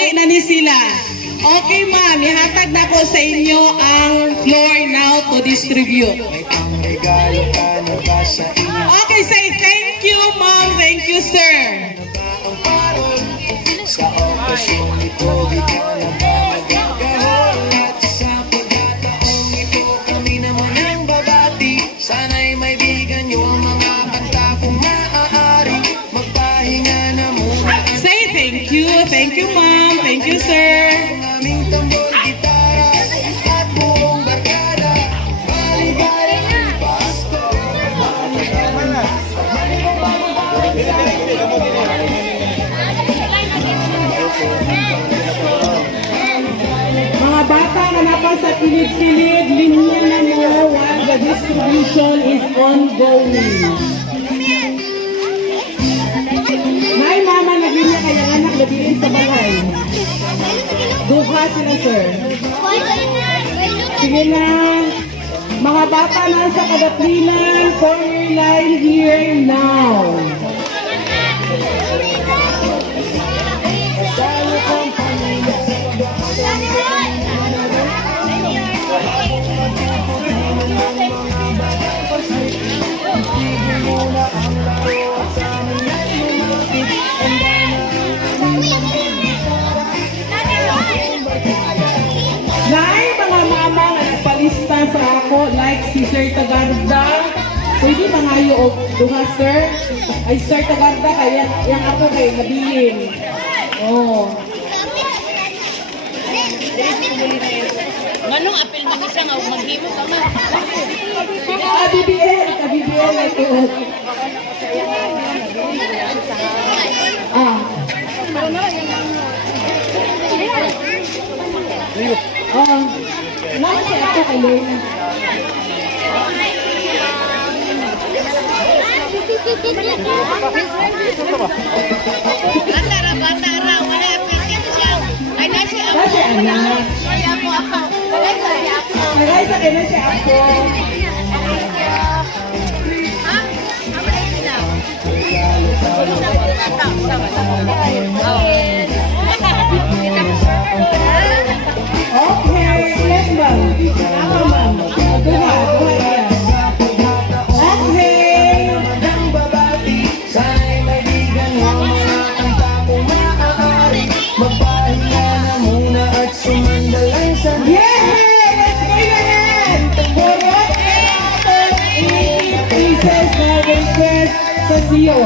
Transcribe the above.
uli na ni sila. Okay ma'am, ihatag na ko sa inyo ang floor now to distribute. Okay, say thank you ma'am, thank you sir. Sa okasyon ito, di ka na ba magagahol? At sa pagkataong ito, kami naman ang babati. Sana'y maibigan nyo ang mga kanta kung maaari. Magpahinga na muna. Say thank you ma'am, thank you sir. Aming tambol, gitara, at buong barkada. Bali-bali ang Pasko. Mga bata na napa sa pilid-pilid, linya na mo while the distribution is ongoing. May mama na linya kaya anak labiin sa balay. Duha sila sir. Sige na. Mga bata na sa kadaplinan, corner line here now. Nay, mga mama na nagpalista sa ako, like si Sir Tagarda. Pwede mangayo o duha, sir? Ay, Sir Tagarda, kaya yung ako kay nabilin. Oh. Manong apel mo isa nga, maghimo ka nga. BBL ito. Ah. Oh. Nasa ako kayo. Bata-ra, wala apel ka siya. Ay, nasi ako. Kasi anak. Kaya mo ako. Nagay sa kanya siya ako. Okay, yes ma'am. Ako ma'am. Duha yan. Okay. Sana'y maibigan mo mga kanta kung maaari. Magpahinga na muna at sumandalay sa Yeah! Let's go yan! Purot 80 pieces na request sa siyo.